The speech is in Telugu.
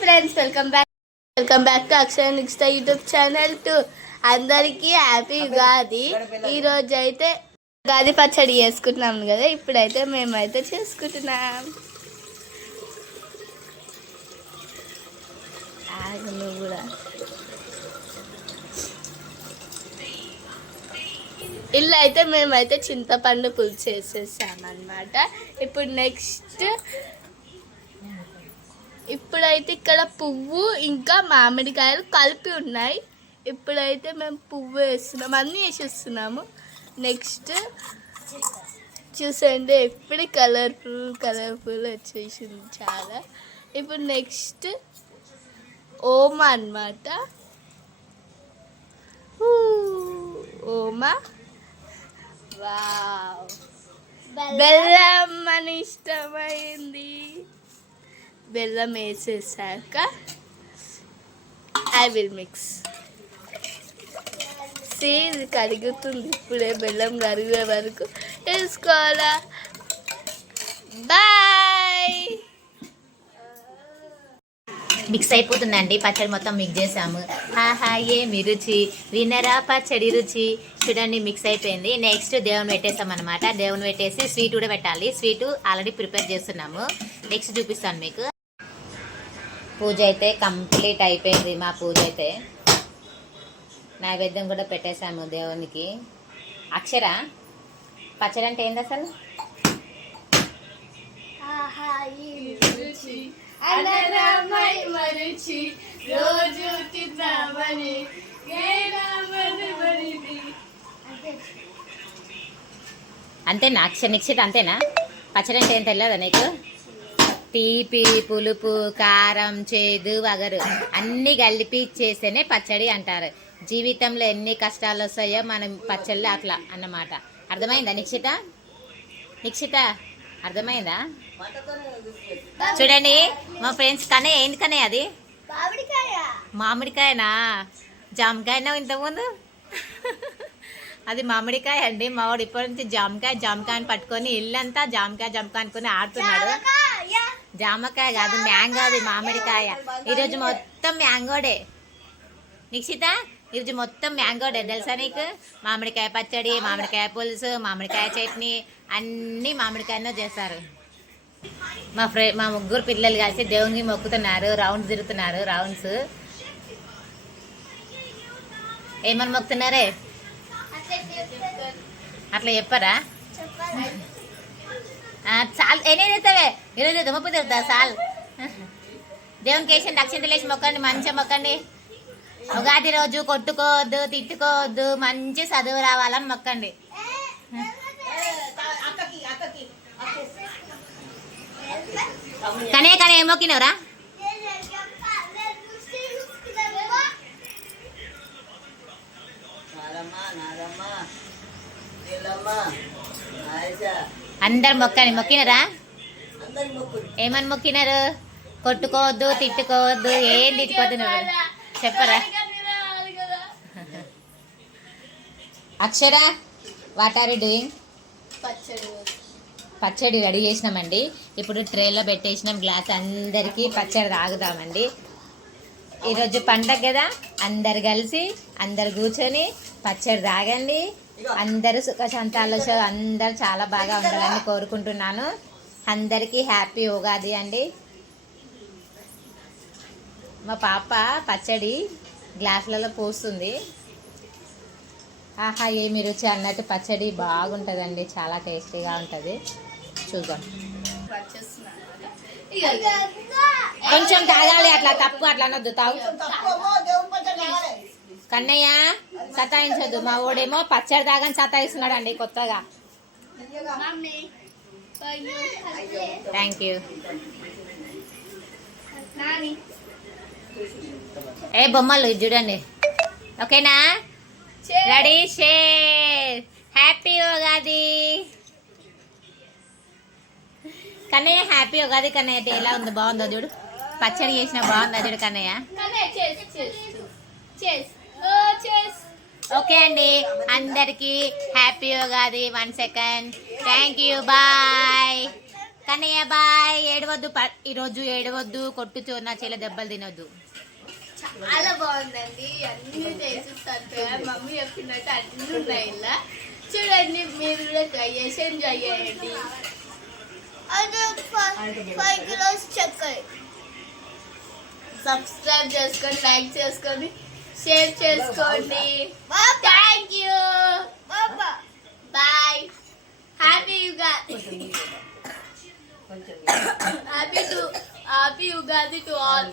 Friends welcome back to Akshaya next YouTube channel to అందరికీ హ్యాపీ ఉగాది. ఈరోజు అయితే ఉగాది పచ్చడి చేసుకుంటున్నాం కదా, ఇప్పుడైతే మేమైతే చేసుకుంటున్నాం. కూడా ఇల్లు అయితే మేమైతే చింతపండు పులుసు చేసేసామన్నమాట. ఇప్పుడైతే ఇక్కడ పువ్వు ఇంకా మామిడికాయలు కలిపి ఉన్నాయి. ఇప్పుడైతే మేము పువ్వు వేస్తున్నాం, అన్నీ వేసేస్తున్నాము. నెక్స్ట్ చూసండి, ఎప్పుడు కలర్ఫుల్ వచ్చేసింది చాలా. ఇప్పుడు నెక్స్ట్ ఓమా అన్నమాట. ఓమా వావ్, బెల్లం అని ఇష్టమైంది. బెల్లం వేసేసాక ఐ విల్ మిక్స్. ఇది కరుగుతుంది, ఇప్పుడే బెల్లం కరిగే వరకు వేసుకోవాలా. బాయ్. మిక్స్ అయిపోతుందండి, పచ్చడి మొత్తం మిక్స్ చేసాము. హాహా ఏమి రుచి, వినరా పచ్చడి రుచి. చూడండి మిక్స్ అయిపోయింది. నెక్స్ట్ దేవుని పెట్టేసాం అనమాట. దేవుని పెట్టేసి స్వీట్ కూడా పెట్టాలి. స్వీట్ ఆల్రెడీ ప్రిపేర్ చేస్తున్నాము, నెక్స్ట్ చూపిస్తాను మీకు. పూజ అయితే కంప్లీట్ అయిపోయింది. మా పూజ అయితే నైవేద్యం కూడా పెట్టేశాము దేవునికి. అక్షర, పచ్చడి అంటే ఏంది అసలు? అంతేనా నిక్షిత? అంతేనా? పచ్చడి అంటే ఏం తెలియదా నీకు? తీపి, పులుపు, కారం, చేదు, వగరు అన్నీ కలిపి చేస్తేనే పచ్చడి అంటారు. జీవితంలో ఎన్ని కష్టాలు వస్తాయో మనం పచ్చళ్ళు అట్లా అన్నమాట. అర్థమైందా నిక్షిత అర్థమైందా? చూడండి మా ఫ్రెండ్స్, కనే ఏంది కనే అది? మామిడికాయనా? జామకాయనా ఇంతకుముందు? అది మామిడికాయ అండి. మా వాడు ఇప్పటి నుంచి జామకాయ అని పట్టుకొని ఇల్లంతా జామకాయ అనుకొని ఆడుతున్నాడు. జామకాయ కాదు, మ్యాంగో. అది మామిడికాయ. ఈరోజు మొత్తం మ్యాంగోడే. నిక్షిత, ఈరోజు మొత్తం మ్యాంగోడే తెలుసా నీకు? మామిడికాయ పచ్చడి, మామిడికాయ పులుసు, మామిడికాయ చట్నీ అన్నీ మామిడికాయలో చేస్తారు. మా ముగ్గురు పిల్లలు కలిసి దేవునికి మొక్కుతున్నారు. రౌండ్స్ తిరుగుతున్నారు. రౌండ్స్ ఏమని మొక్కుతున్నారే? అట్లా చెప్పరా? చాలు ఏనేస్తావే ఈరోజు దుమ్మపు తిరుగుతా చాలు. దేవునికి వేసి అక్షంతలు వేసి మొక్కండి, మంచిగా మొక్కండి. ఉగాది రోజు కొట్టుకోవద్దు, తిట్టుకోవద్దు, మంచి చదువు రావాలని మొక్కండి. కనే ఏం మొక్కినవరా? అందరు మొక్కినరా? ఏమని మొక్కినారు? కొట్టుకోవద్దు, తిట్టుకోవద్దు. ఏం తిట్టుకోవద్దు నువ్వు చెప్పరా? అక్షర, వాట్ ఆర్ యూ డూయింగ్? పచ్చడి రెడీ చేసినామండి. ఇప్పుడు ట్రేలో పెట్టేసినాం. గ్లాస్ అందరికీ పచ్చడి తాగుదామండి. ఈరోజు పండగ కదా, అందరు కలిసి అందరు కూర్చొని పచ్చడి తాగండి. అందరూ సుఖశాంతాలతో అందరు చాలా బాగా ఉండాలని కోరుకుంటున్నాను. అందరికీ హ్యాపీ ఉగాది అండి. మా పాప పచ్చడి గ్లాసులలో పోస్తుంది. ఆహా ఏమి రుచి అన్నట్టు పచ్చడి బాగుంటుందండి, చాలా టేస్టీగా ఉంటుంది. చూద్దాం. కొంచెం తాగాలి, అట్లా తప్పు అట్లా అనొద్దు. తాగు కన్నయ్య, సతాయించొద్దు. మా ఓడేమో పచ్చడి తాగని సతాయిస్తున్నాడు అండి కొత్తగా. Thank you. ఏ బొమ్మలు చూడండి, ఓకేనా? Ready, share. Happy Ugadi Kannayya. Happy Ugadi Kannayya. ఎలా ఉంది? బాగుందో చూడు, పచ్చడి చేసిన బాగుందా చూడు కన్నయ్య. ఓకే అండి, అందరికీ happy Ugadi. 1 second. Thank you, bye. Kannayya bye. ఏడవద్దు ఈరోజు ఏడవద్దు, కొట్టుచో నా చెల్ల దెబ్బలు తినొద్దు. చాలా బాగుందండి, అన్ని చేసిస్తాను. మమ్మీ చెప్పినట్టు అన్ని ఉన్నాయి ఇలా. చూడండి, మీరు కూడా ట్రై చేసి ఎంజాయ్ చేయండి. అది 5 కిలోస్ చక్కెర. సబ్స్క్రైబ్ చేసుకొని, లైక్ చేసుకొని, షేర్ చేసుకోండి. Thank you. Bye. Happy Ugadi. Happy Ugadi to all.